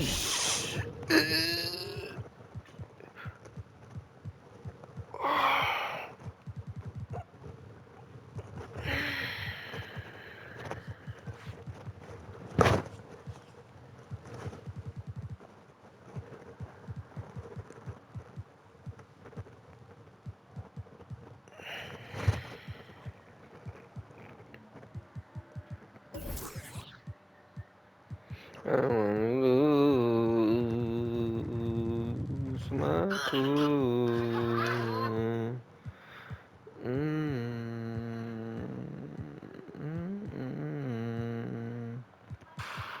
I wanna lose my cool.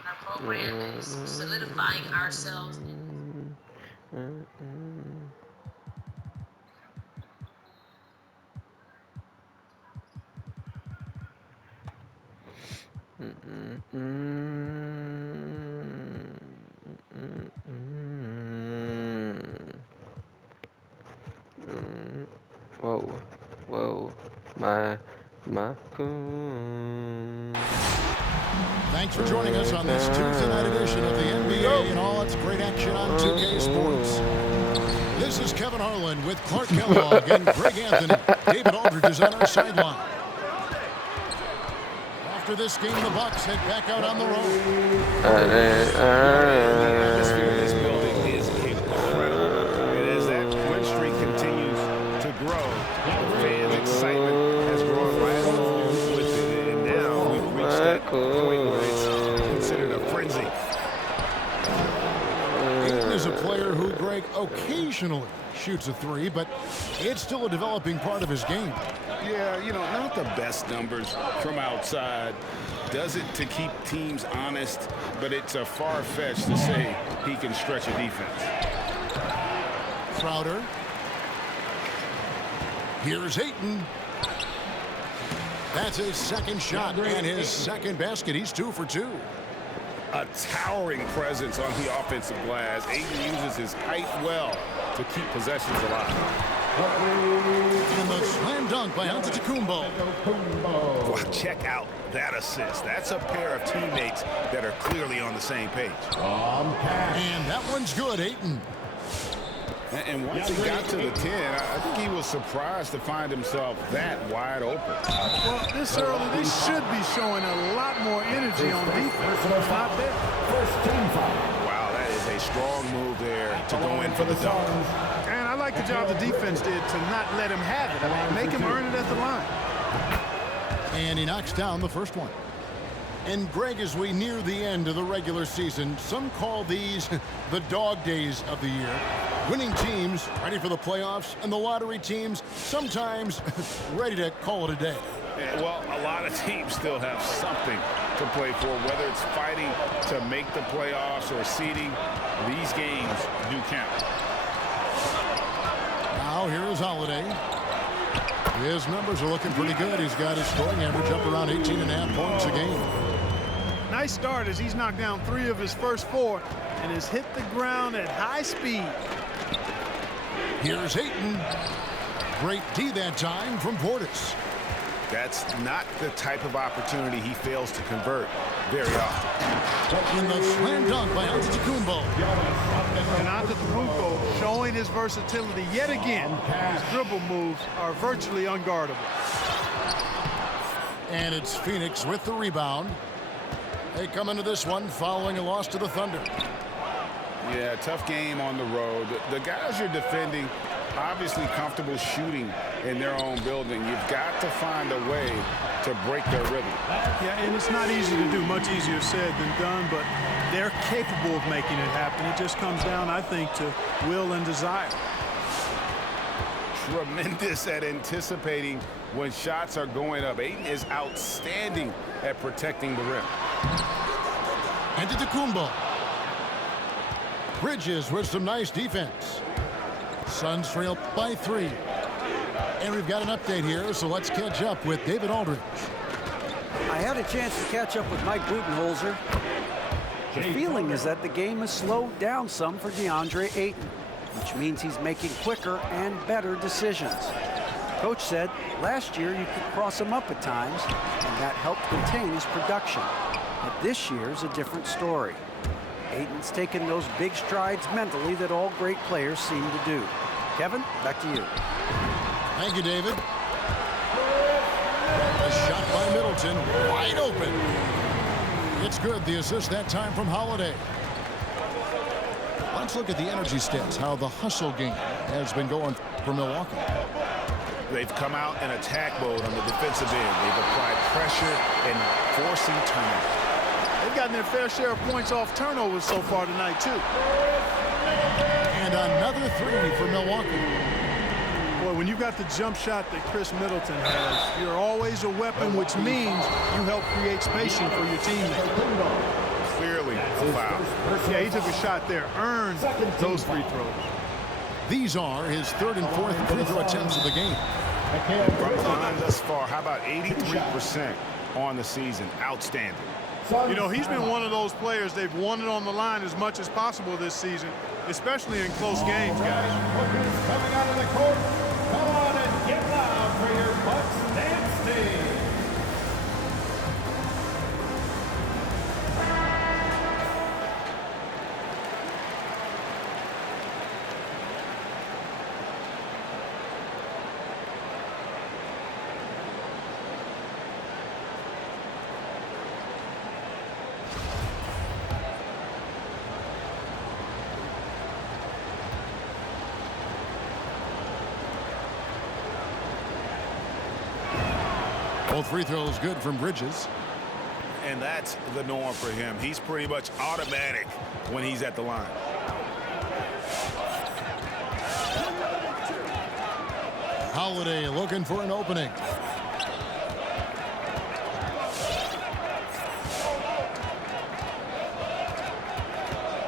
Our program is solidifying ourselves. Whoa, whoa, my cool. Thanks for joining us on this Tuesday night edition of the NBA and all its great action on 2K Sports. This is Kevin Harlan with Clark Kellogg and Greg Anthony. David Aldridge is on our sideline. After this game, the Bucks head back out on the road. The atmosphere in this building is incredible. And as that win streak continues to grow, the fans' excitement has grown right along with it. And now we've reached that point where it's considered a frenzy. Ayton is a player who, Greg, occasionally shoots a three, but it's still a developing part of his game. Yeah, you know, not the best numbers from outside. Does it to keep teams honest, but it's a far-fetched to say he can stretch a defense. Crowder. Here's Ayton. That's his second shot and his second basket. He's 2 for 2. A towering presence on the offensive glass. Ayton uses his height well to keep possessions alive. And the slam dunk by Antetokounmpo. Well, check out that assist. That's a pair of teammates that are clearly on the same page. And that one's good, Ayton. And once he got to the 10, I think he was surprised to find himself that wide open. Well, this early, they should be showing a lot more energy on defense. It's not there. Wow, that is a strong move there to go in for the dunk. And I like the job the defense did to not let him have it. I mean, make him earn it at the line. And he knocks down the first one. And Greg, as we near the end of the regular season, some call these the dog days of the year. Winning teams ready for the playoffs, and the lottery teams sometimes ready to call it a day. Yeah, well, a lot of teams still have something to play for, whether it's fighting to make the playoffs or seeding. These games do count. Now here's Holiday. His numbers are looking pretty good. He's got his scoring average up around 18.5 points a game. Nice start as he's knocked down 3 of his first 4 and has hit the ground at high speed. Here's Ayton. Great D that time from Portis. That's not the type of opportunity he fails to convert very often. And the slam dunk by Antetokounmpo. And Antetokounmpo showing his versatility yet again. His dribble moves are virtually unguardable. And it's Phoenix with the rebound. They come into this one following a loss to the Thunder. Yeah, tough game on the road. The guys you're defending, obviously comfortable shooting in their own building. You've got to find a way to break their rhythm. Yeah, and it's not easy to do. Much easier said than done, but they're capable of making it happen. It just comes down, I think, to will and desire. Tremendous at anticipating when shots are going up. Ayton is outstanding at protecting the rim. Antetokounmpo. Bridges with some nice defense. Suns trail by 3. And we've got an update here, so let's catch up with David Aldridge. I had a chance to catch up with Mike Budenholzer. The feeling is that the game has slowed down some for DeAndre Ayton, which means he's making quicker and better decisions. Coach said last year you could cross him up at times, and that helped contain his production. But this year's a different story. Ayton's taken those big strides mentally that all great players seem to do. Kevin, back to you. Thank you, David. A shot by Middleton, wide open. It's good. The assist that time from Holiday. Let's look at the energy stats, how the hustle game has been going for Milwaukee. They've come out in attack mode on the defensive end. They've applied pressure and forcing turnovers. They've gotten their fair share of points off turnovers so far tonight, too. And another three for Milwaukee. Boy, when you've got the jump shot that Chris Middleton has, you're always a weapon, which means you help create spacing for your teammates. Clearly a foul. Yeah, he took a shot there, earned those free throws. These are his third and fourth free throw attempts of the game. From the line thus far, how about 83% on the season? Outstanding. You know, he's been one of those players they've wanted on the line as much as possible this season, especially in close games, guys. Coming out of the court, come on and get loud for your Bucks dance team. Both free throws good from Bridges. And that's the norm for him. He's pretty much automatic when he's at the line. Holiday looking for an opening.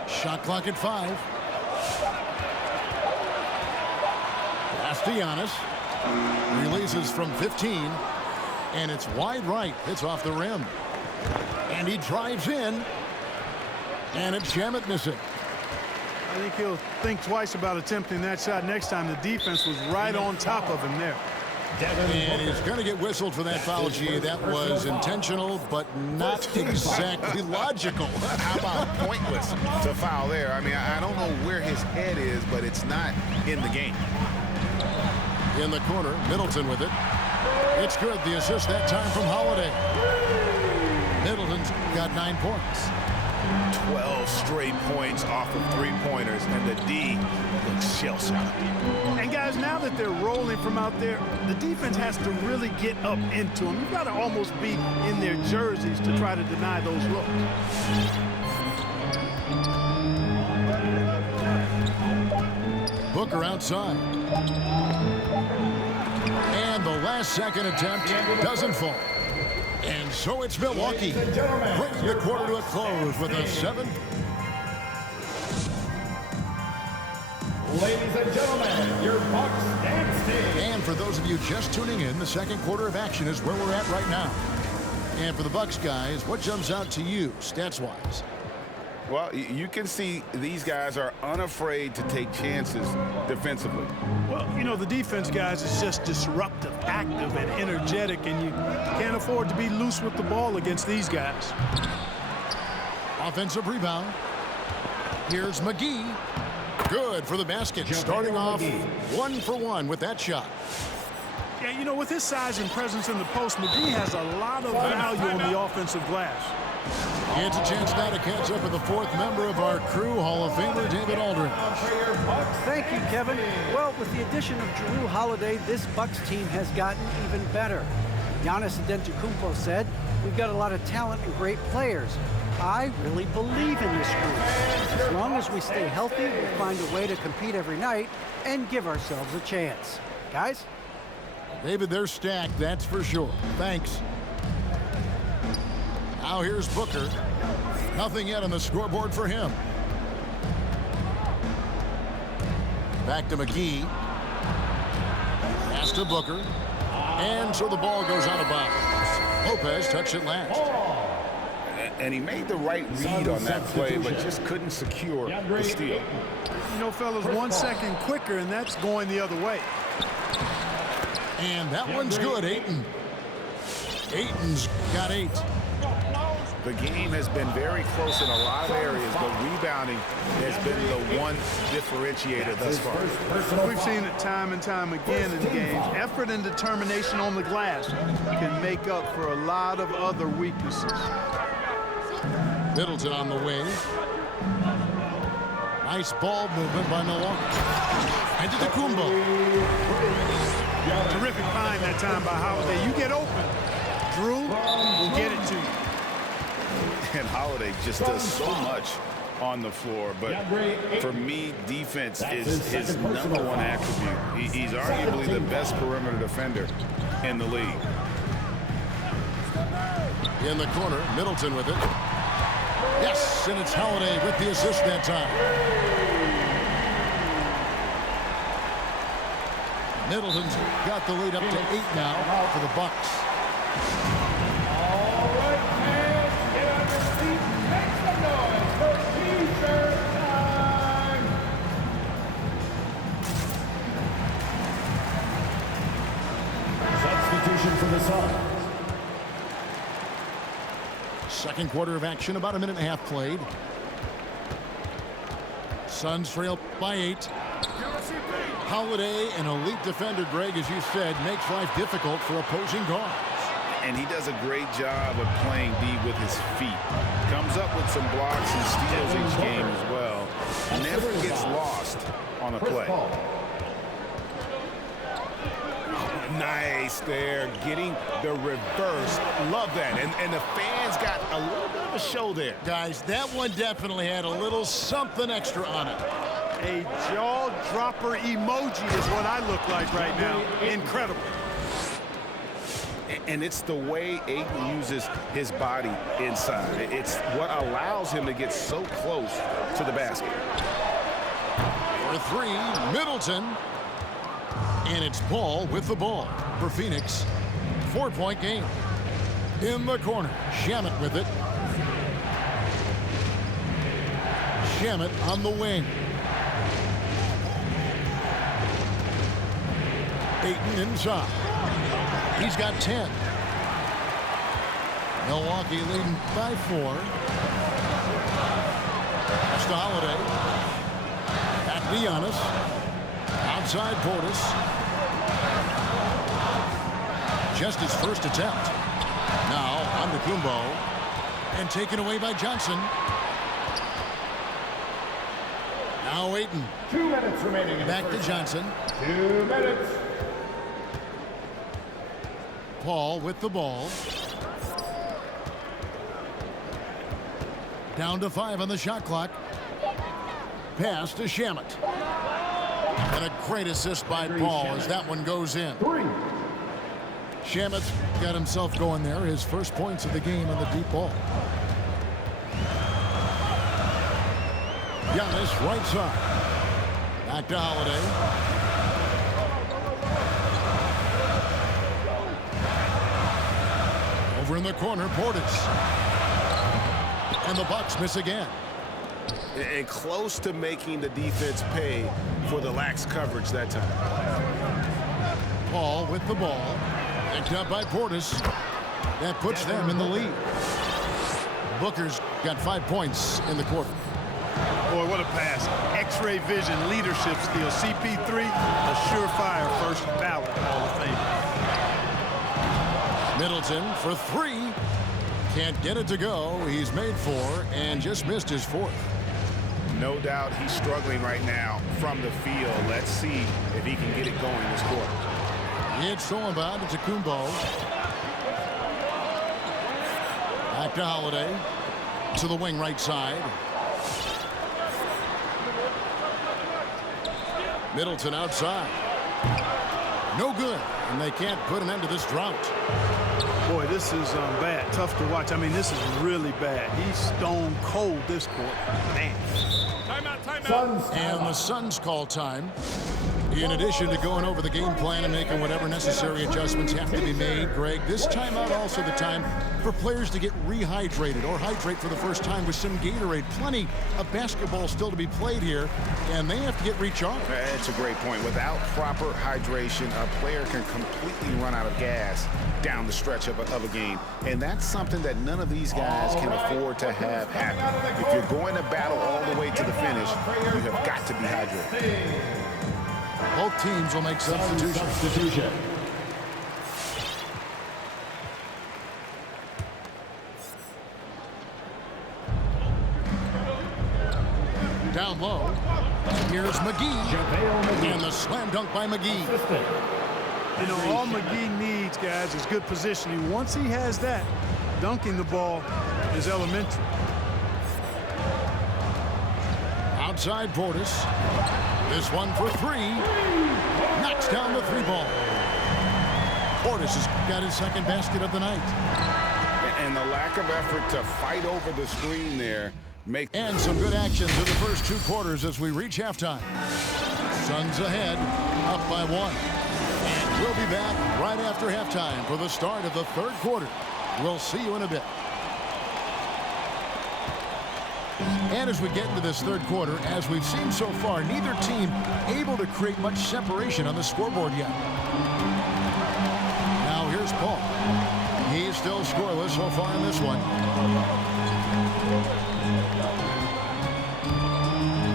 Shot clock at 5. Pass to Giannis. Releases from 15. And it's wide right. It's off the rim. And he drives in. And it's Shamet missing. I think he'll think twice about attempting that shot next time. The defense was right on top of him there. And he's going to get whistled for that foul, G. That was intentional, but not exactly logical. How about pointless to foul there? I mean, I don't know where his head is, but it's not in the game. In the corner, Middleton with it. It's good. The assist that time from Holiday. Middleton's got 9 points. 12 straight points off of three-pointers, and the D looks shell-shocked. And guys, now that they're rolling from out there, the defense has to really get up into them. You've got to almost be in their jerseys to try to deny those looks. Booker outside. And the last second attempt doesn't fall. And so it's Milwaukee bringing the quarter to a close with a 7. Ladies and gentlemen, your Bucks dance team. And for those of you just tuning in, the second quarter of action is where we're at right now. And for the Bucks guys, what jumps out to you stats-wise? Well, you can see these guys are unafraid to take chances defensively. Well, you know, the defense, guys, is just disruptive, active, and energetic, and you can't afford to be loose with the ball against these guys. Offensive rebound. Here's McGee. Good for the basket. Starting off 1 for 1 with that shot. Yeah, you know, with his size and presence in the post, McGee has a lot of value on the offensive glass. It's a chance now to catch up with the fourth member of our crew, Hall of Famer David Aldridge. Thank you, Kevin. Well, with the addition of Jrue Holiday, this Bucks team has gotten even better. Giannis Antetokounmpo said, "We've got a lot of talent and great players. I really believe in this group. As long as we stay healthy, we'll find a way to compete every night and give ourselves a chance." Guys? David, they're stacked, that's for sure. Thanks. Now here's Booker. Nothing yet on the scoreboard for him. Back to McGee. Pass to Booker. And so the ball goes out of bounds. Lopez touched it last. And he made the right read on that play, but just couldn't secure the steal. You know, fellas, 1 second quicker, and that's going the other way. And that one's good, Ayton. Ayton's got 8. The game has been very close in a lot of areas, but rebounding has been the one differentiator thus far. We've seen it time and time again in games. Effort and determination on the glass can make up for a lot of other weaknesses. Middleton on the wing. Nice ball movement by Milwaukee. And to Kumbo. Terrific find that time by Holiday. You get open, Drew will get it to you. And Holiday just does so much on the floor, but for me, defense is his number one attribute. He's arguably the best perimeter defender in the league. In the corner, Middleton with it. Yes, and it's Holiday with the assist that time. Middleton's got the lead up to 8 now for the Bucks. All right, fans, get on your seat and make some noise for T-shirt time. Substitution for the Suns. Second quarter of action, about a minute and a half played. Suns trail by 8. Holiday, an elite defender, Greg, as you said, makes life difficult for opposing guards. And he does a great job of playing D with his feet. Comes up with some blocks and steals each game as well. Never gets lost on a play. Nice there, getting the reverse. Love that. And the fans got a little bit of a show there. Guys, that one definitely had a little something extra on it. A jaw-dropper emoji is what I look like right now. Incredible. And it's the way Ayton uses his body inside. It's what allows him to get so close to the basket. For 3, Middleton. And it's Paul with the ball for Phoenix. 4-point game. In the corner, Shamet with it. Shamet on the wing. Ayton inside. He's got 10. Milwaukee leading by 4. That's to Holiday. Back to Giannis. Outside Portis. Just his first attempt. Now on to Kumbo. And taken away by Johnson. Now Ayton. 2 minutes remaining. Back to Johnson. 2 minutes. Paul with the ball. Down to 5 on the shot clock. Pass to Shamet. And a great assist by Paul as that one goes in. 3. Shamet's got himself going there. His first points of the game on the deep ball. Giannis right side. Back to Holiday. Over in the corner, Portis. And the Bucks miss again. And close to making the defense pay for the lax coverage that time. Paul with the ball. Picked up by Portis. That puts them in the lead. Booker's got 5 points in the quarter. Boy, what a pass. X-ray vision, leadership skill. CP3, a surefire first ballot Hall of Fame. Middleton for 3. Can't get it to go. He's made 4 and just missed his 4th. No doubt he's struggling right now from the field. Let's see if he can get it going this quarter. It's thrown about to Kumbo. Back to Holiday. To the wing right side. Middleton outside. No good. And they can't put an end to this drought. Boy, this is bad. Tough to watch. I mean, this is really bad. He's stone cold this quarter. Man. Suns. And the Suns call time. In addition to going over the game plan and making whatever necessary adjustments have to be made, Greg, this timeout also the time for players to get rehydrated or hydrate for the first time with some Gatorade. Plenty of basketball still to be played here, and they have to get recharged. That's a great point. Without proper hydration, a player can completely run out of gas down the stretch of a game. And that's something that none of these guys can afford to have happen. If you're going to battle all the way to the finish, you have got to be hydrated. Both teams will make substitutions. Down low. Here's McGee. And the slam dunk by McGee. You know, all McGee needs, guys, is good positioning. Once he has that, dunking the ball is elementary. Outside Portis. This one for three. Knocks down the three ball. Portis has got his second basket of the night. And the lack of effort to fight over the screen there. And some good action to the first two quarters as we reach halftime. Suns ahead, up by one. And we'll be back right after halftime for the start of the third quarter. We'll see you in a bit. And as we get into this third quarter, as we've seen so far, neither team able to create much separation on the scoreboard yet. Now here's Paul. He's still scoreless so far in this one.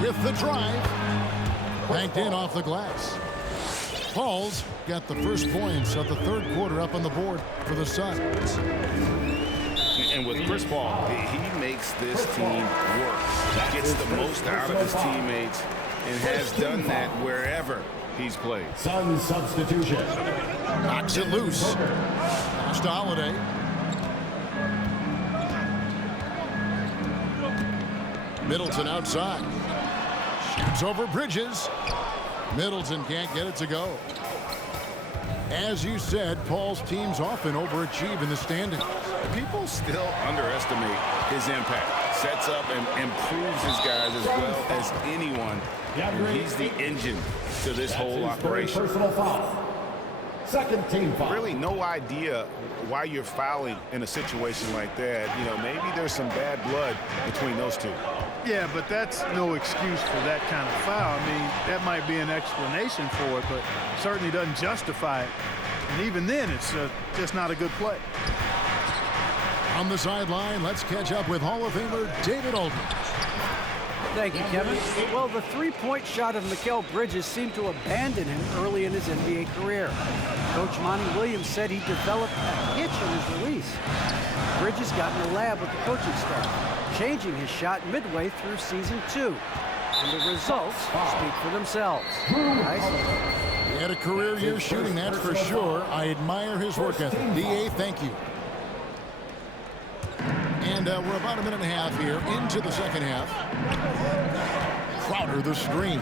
With the drive, banked in off the glass. Paul's got the first points of the third quarter up on the board for the Suns. And with Chris Paul, he makes this team work. Gets the most out of his teammates and has done that wherever he's played. Suns substitution. Knocks it loose. Pass to Holiday. Middleton outside. Shoots over Bridges. Middleton can't get it to go. As you said, Paul's teams often overachieve in the standings. People still underestimate his impact. Sets up and improves his guys as well as anyone. And he's the engine to this whole operation. Personal foul. Second team foul. Really no idea why you're fouling in a situation like that. You know, maybe there's some bad blood between those two. Yeah, but that's no excuse for that kind of foul. I mean, that might be an explanation for it, but certainly doesn't justify it. And even then, it's just not a good play. On the sideline, let's catch up with Hall of Famer David Aldridge. Thank you, Kevin. Well, the three-point shot of Mikal Bridges seemed to abandon him early in his NBA career. Coach Monty Williams said he developed a hitch in his release. Bridges got in the lab with the coaching staff, changing his shot midway through season 2. And the results speak for themselves. He had a career year shooting, that's for sure. I admire his work ethic. D.A., thank you. And we're about a minute and a half here into the second half. Crowder the screen.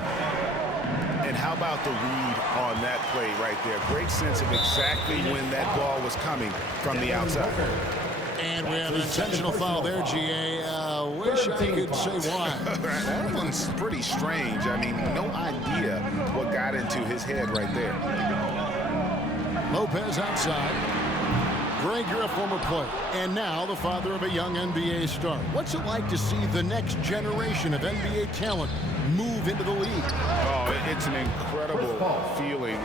And how about the read on that play right there? Great sense of exactly when that ball was coming from the outside. And we have an intentional foul there, G.A. Wish I could say why. That one's pretty strange. I mean, no idea what got into his head right there. Lopez outside. Greg, you're a former player, and now the father of a young NBA star. What's it like to see the next generation of NBA talent move into the league? Oh, it's an incredible feeling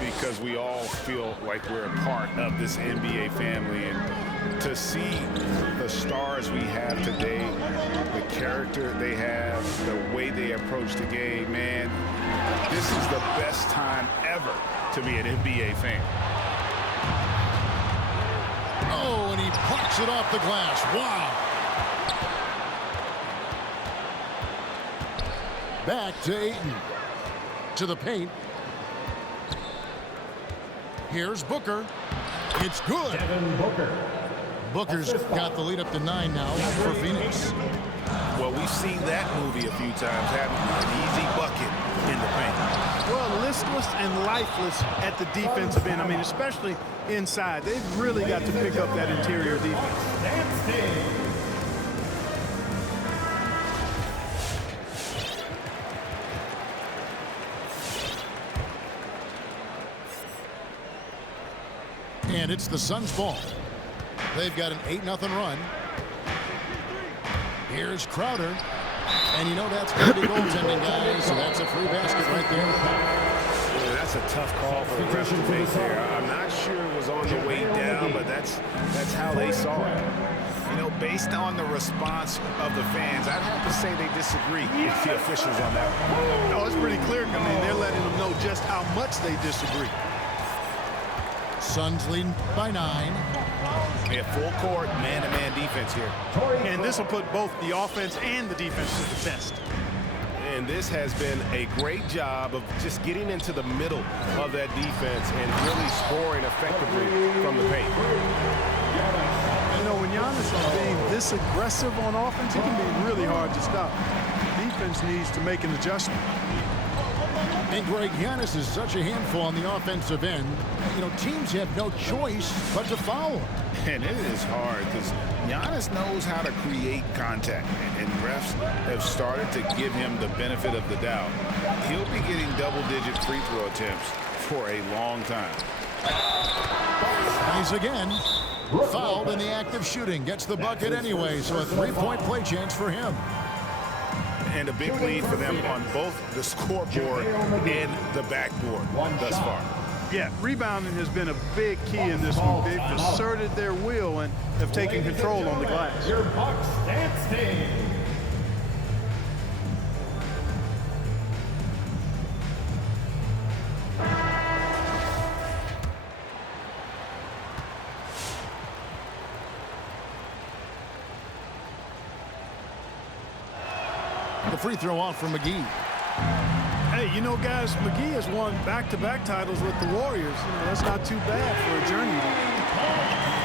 because we all feel like we're a part of this NBA family. And to see the stars we have today, the character they have, the way they approach the game, man, this is the best time ever to be an NBA fan. Oh, and he plucks it off the glass. Wow. Back to Ayton. To the paint. Here's Booker. It's good. Devin Booker. Booker's got the lead up to 9 now for Phoenix. Well, we've seen that movie a few times, haven't we? An easy bucket in the paint. Well, listless and lifeless at the defensive end. I mean, especially inside. They've really got to pick up that interior defense. And it's the Suns' ball. They've got an 8-0 run. Here's Crowder. And you know that's going to be goaltending, guys. So that's a free basket right there. Yeah, that's a tough call for the refs to make there. I'm not sure it was on the way down, but that's how they saw it. You know, based on the response of the fans, I'd have to say they disagree with the officials on that one. No, it's pretty clear. I mean, they're letting them know just how much they disagree. Suns leading by 9. Yeah, full court, man-to-man defense here. And this will put both the offense and the defense to the test. And this has been a great job of just getting into the middle of that defense and really scoring effectively from the paint. You know, when Giannis is being this aggressive on offense, it can be really hard to stop. Defense needs to make an adjustment. And Greg, Giannis is such a handful on the offensive end. You know, teams have no choice but to foul him. And it is hard because Giannis knows how to create contact, and refs have started to give him the benefit of the doubt. He'll be getting double-digit free throw attempts for a long time. He's again fouled in the act of shooting. Gets the bucket anyway, so a 3-point play chance for him. And a big lead for them on both the scoreboard and the backboard thus far. Yeah, rebounding has been a big key in this one. They've asserted their will and have taken control on the glass. Your Bucks dancing. The free throw off from McGee. Hey, you know, guys, McGee has won back-to-back titles with the Warriors. You know, that's not too bad for a journeyman.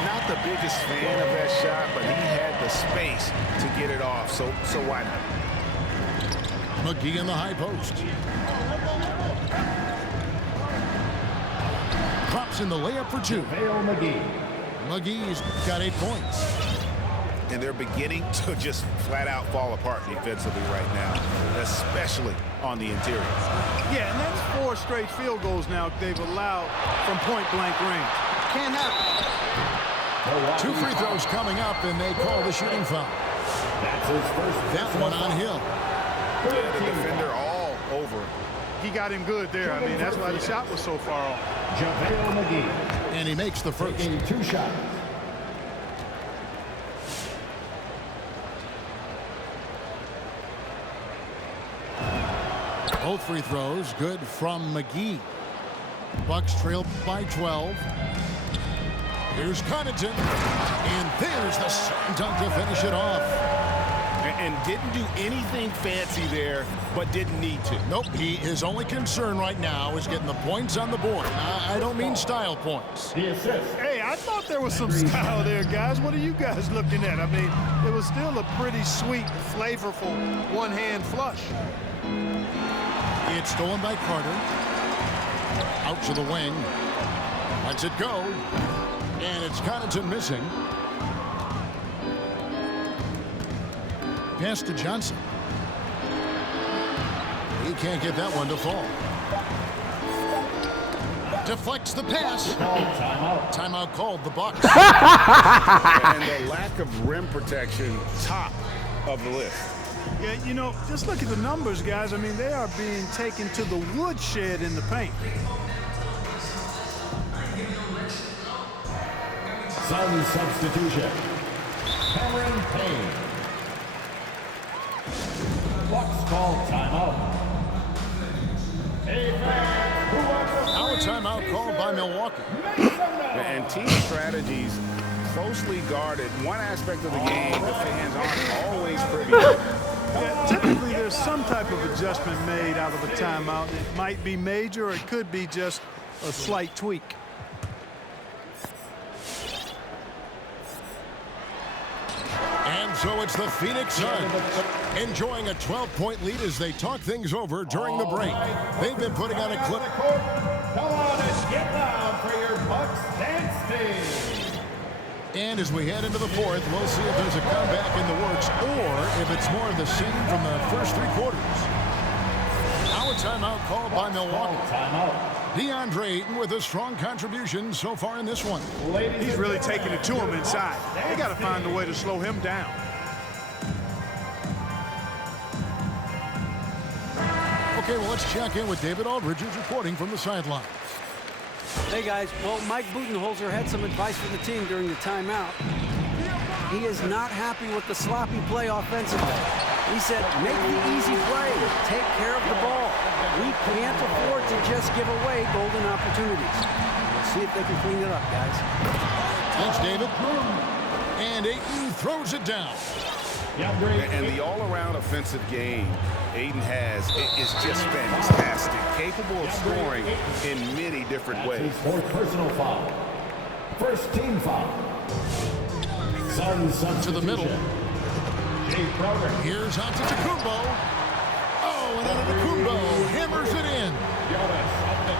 Not the biggest fan of that shot, but he had the space to get it off, so why not? McGee in the high post. Drops in the layup for 2. McGee's got 8 points. And they're beginning to just flat out fall apart defensively right now, especially on the interior. Yeah, and that's 4 straight field goals now they've allowed from point-blank range. Can't happen. 2 free throws coming up, and they call the shooting foul. That's his first. That one on Hill. Yeah, the defender all over. He got him good there. I mean, that's why the shot was so far off. JaVale McGee. And he makes the first. Taking 2 shots. Both free throws good from McGee. Bucks trail by 12. Here's Connaughton. And there's the slam dunk to finish it off. And didn't do anything fancy there, but didn't need to. Nope, his only concern right now is getting the points on the board. I don't mean style points. The assist. Hey, I thought there was some style there, guys. What are you guys looking at? I mean, it was still a pretty sweet, flavorful one-hand flush. It's stolen by Carter. Out to the wing. Lets it go. And it's Connaughton missing. Pass to Johnson. He can't get that one to fall. Deflects the pass. Timeout called the Bucks. And the lack of rim protection, top of the list. Yeah, you know, just look at the numbers, guys. I mean, they are being taken to the woodshed in the paint. Suns substitution. Cameron Payne. Bucks call timeout. Now a timeout called by Milwaukee. And team strategies closely guarded. One aspect of the game the fans aren't always privy to. Yeah, typically, there's some type of adjustment made out of a timeout. It might be major, or it could be just a slight tweak. And so it's the Phoenix Suns enjoying a 12-point lead as they talk things over during the break. They've been putting on a clip. Come on and get down for your Bucks dance team. And as we head into the fourth, we'll see if there's a comeback in the works or if it's more of the same from the first 3 quarters. Now a timeout called by Milwaukee. Timeout. DeAndre Ayton with a strong contribution so far in this one. He's really taking it to him inside. They got to find a way to slow him down. Okay, well, let's check in with David Aldridge, who's reporting from the sideline. Hey, guys. Well, Mike Budenholzer had some advice for the team during the timeout. He is not happy with the sloppy play offensively. He said, make the easy play. Take care of the ball. We can't afford to just give away golden opportunities. We'll see if they can clean it up, guys. Thanks, David. And Ayton throws it down. And the all-around offensive game Ayton has is just fantastic, capable of scoring in many different ways. Fourth personal foul. First team foul. SUNS To the middle. Jay Crowder. Here's Antetokounmpo. Oh, and Antetokounmpo hammers it in.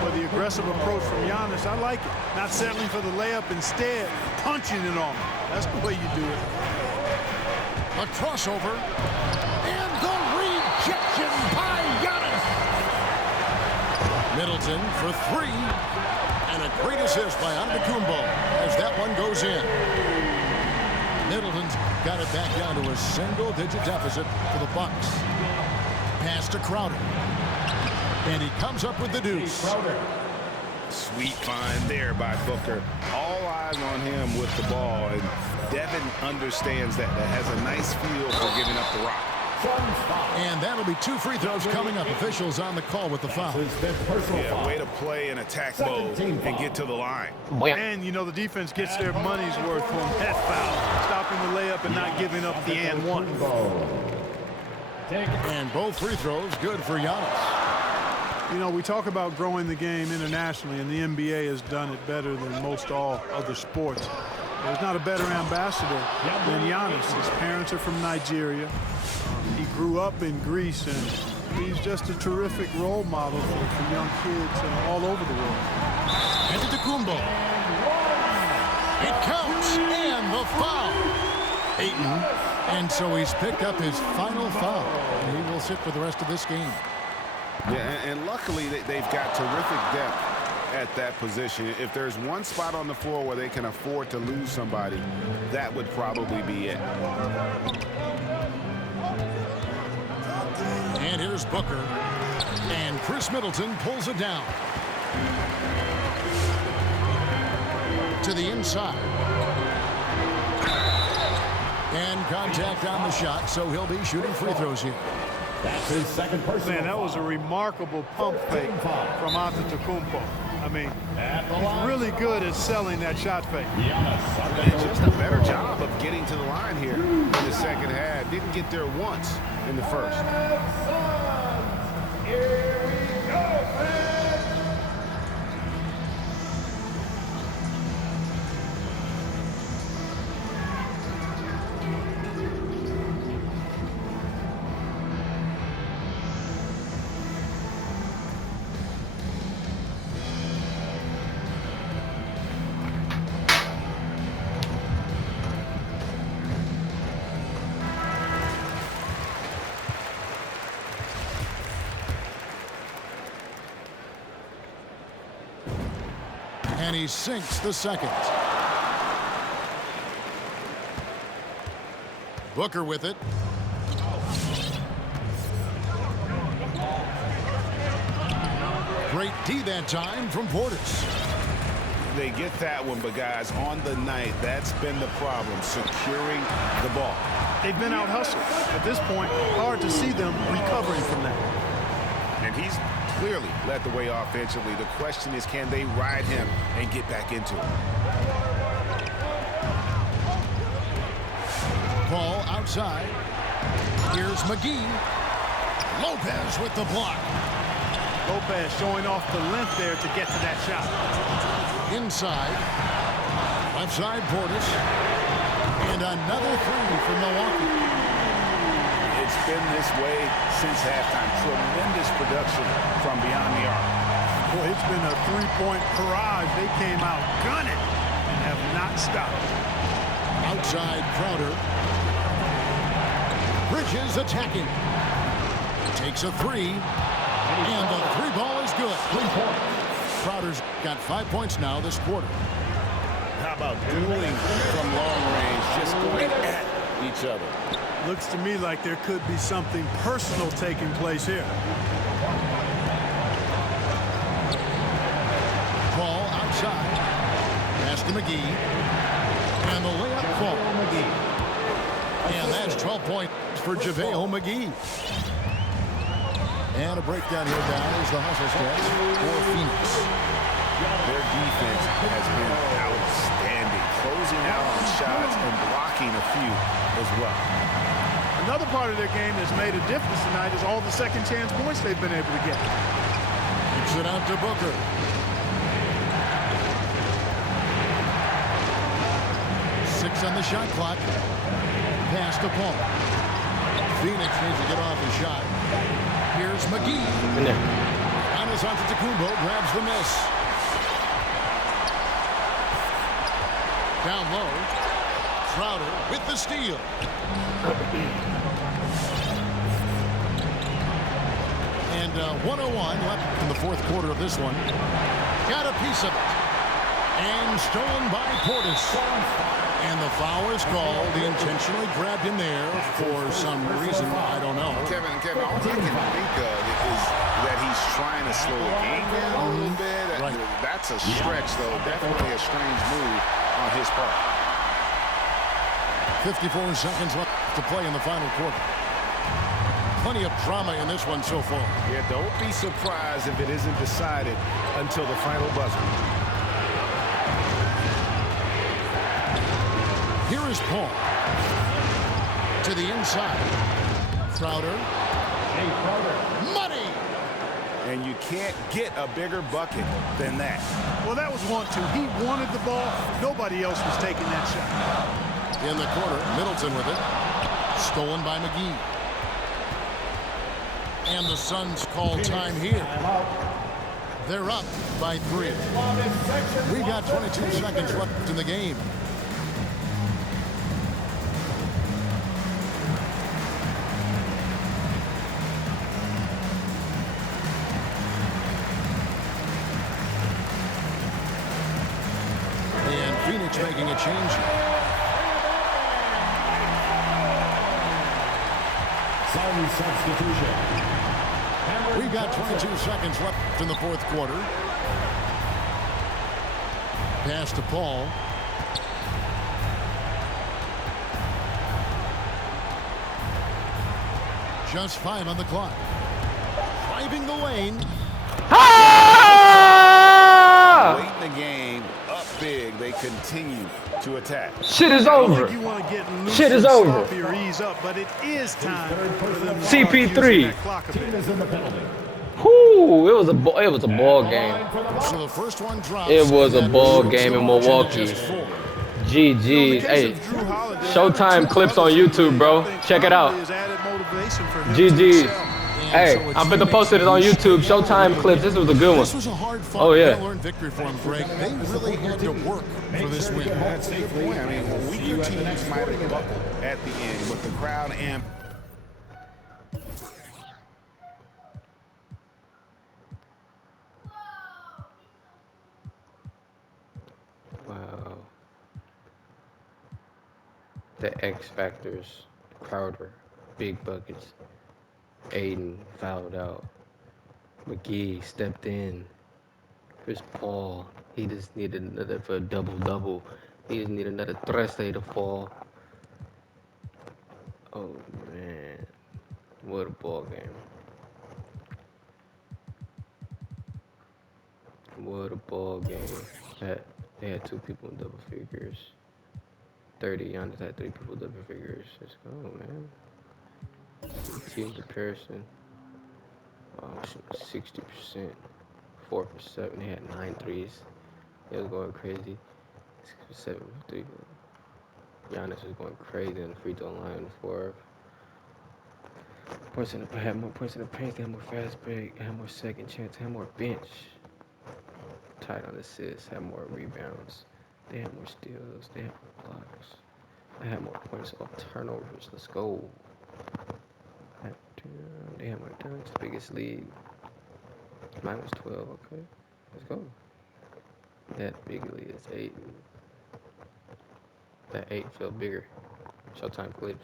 Well, the aggressive approach from Giannis, I like it. Not settling for the layup, instead punching it on. That's the way you do it. A crossover. And the rejection by Giannis. Middleton for three. And a great assist by Antetokounmpo as that one goes in. Middleton's got it back down to a single-digit deficit for the Bucks. Pass to Crowder. And he comes up with the deuce. Sweet find there by Booker. All eyes on him with the ball, and Devin understands that. That has a nice feel for giving up the rock. And that'll be 2 free throws coming up. Officials on the call with the foul. Yeah, way to play in attack mode and get to the line. And, you know, the defense gets their money's worth from that foul. Stopping the layup and not giving up the and one. And both free throws good for Giannis. You know, we talk about growing the game internationally, and the NBA has done it better than most all other sports. There's not a better ambassador than Giannis. His parents are from Nigeria. He grew up in Greece, and he's just a terrific role model for young kids all over the world. Antetokounmpo. It counts, and the foul. Ayton, and so he's picked up his final foul. He will sit for the rest of this game. Yeah, and luckily they've got terrific depth at that position. If there's one spot on the floor where they can afford to lose somebody, that would probably be it. And here's Booker. And Chris Middleton pulls it down. To the inside. And contact on the shot, so he'll be shooting free throws here. That's his second personal. Man, that was a remarkable pump fake from Antetokounmpo. I mean, he's really good at selling that shot fake. And just a better job of getting to the line here in the second half. Didn't get there once in the first. Here we go, fans. And he sinks the second. Booker with it. Great D that time from Portis. They get that one, but guys, on the night, that's been the problem, securing the ball. They've been out hustled. At this point, hard to see them recovering from that. And he's clearly led the way offensively. The question is, can they ride him and get back into it? Ball outside. Here's McGee. Lopez with the block. Lopez showing off the length there to get to that shot. Inside. Left side Portis. And another three for Milwaukee. It's been this way since halftime. Tremendous production from beyond the arc. Boy, it's been a three-point barrage. They came out gunning and have not stopped. Outside Crowder. Bridges attacking. Takes a three. And the three ball is good. Crowder's got 5 points now this quarter. How about dueling from long range, just going at each other? Looks to me like there could be something personal taking place here. Ball outside. Pass to McGee. And the layup falls. And that's 12 points for JaVale McGee. And a breakdown here, guys. The hustle stats for Phoenix. Their defense has been outstanding, closing out on shots and blocking a few as well. Another part of their game that's made a difference tonight is all the second chance points they've been able to get. Kicks it out to Booker. Six on the shot clock. Pass to Paul. Phoenix needs to get off his shot. Here's McGee. In there. Giannis Antetokounmpo grabs the miss. Down low. Crowder with the steal. And 101 left in the fourth quarter of this one. Got a piece of it. And stolen by Portis. And the foul is called. He intentionally grabbed him there for some reason. I don't know. Kevin, all I can think of is that he's trying to slow the game down a little bit. Right. That's a stretch, though. Definitely a strange move on his part. 54 seconds left to play in the final quarter. Plenty of drama in this one so far. Yeah, don't be surprised if it isn't decided until the final buzzer. Here is Paul. To the inside. Crowder. Money! And you can't get a bigger bucket than that. Well, that was 1-2. He wanted the ball. Nobody else was taking that shot. In the corner, Middleton with it. Stolen by McGee. And the Suns call time here. They're up by 3. We got 22 seconds left in the game. And Phoenix making a change here. Substitution. We got 22 seconds left in the fourth quarter. Pass to Paul. Just 5 on the clock. Driving the lane. Late in the game, up big, they continue to attack. Shit is I don't over. think you want to get loose Shit is and over. sloppy or ease up, but it is time for them to CP3. start using that clock a bit. Is in the penalty. Whoo! It was a ball game. So the first one drops. It was a and ball that game in moves to Milwaukee. just 4. GG's. Hey, Showtime clips on YouTube, bro. Check it out. GG's. Hey, I'm going to post it on YouTube. Showtime clips. This was a good This one. was a hard-fought, Oh, yeah. well-earned victory for him, Greg. They really had to work for this win. That's a good point. I mean, weaker teams might have buckled at the end, but the crowd and Wow. The X Factors. Crowder. Big buckets. Aiden fouled out. McGee stepped in. Chris Paul. He just needed another for a double-double. He just needed another Treste to fall. Oh, man. What a ball game. What a ball game. They had 2 people in double figures. 30. Giannis had 3 people in double figures. Let's go, man. Team comparison. 60%. 4 for 7. They had 9 threes. It was going crazy. 6 for 7 for 3. Giannis was going crazy on the free throw line. 4 points in the had more points in the paint. They had more fast break. Had more second chance. Had more bench. Tied on assists. Had more rebounds. They had more steals. They had more blocks. They had more points off turnovers. Let's go. They had more dunks. Biggest lead. Mine was 12. Okay. Let's go. That bigly is 8. That 8 felt bigger. Showtime clips.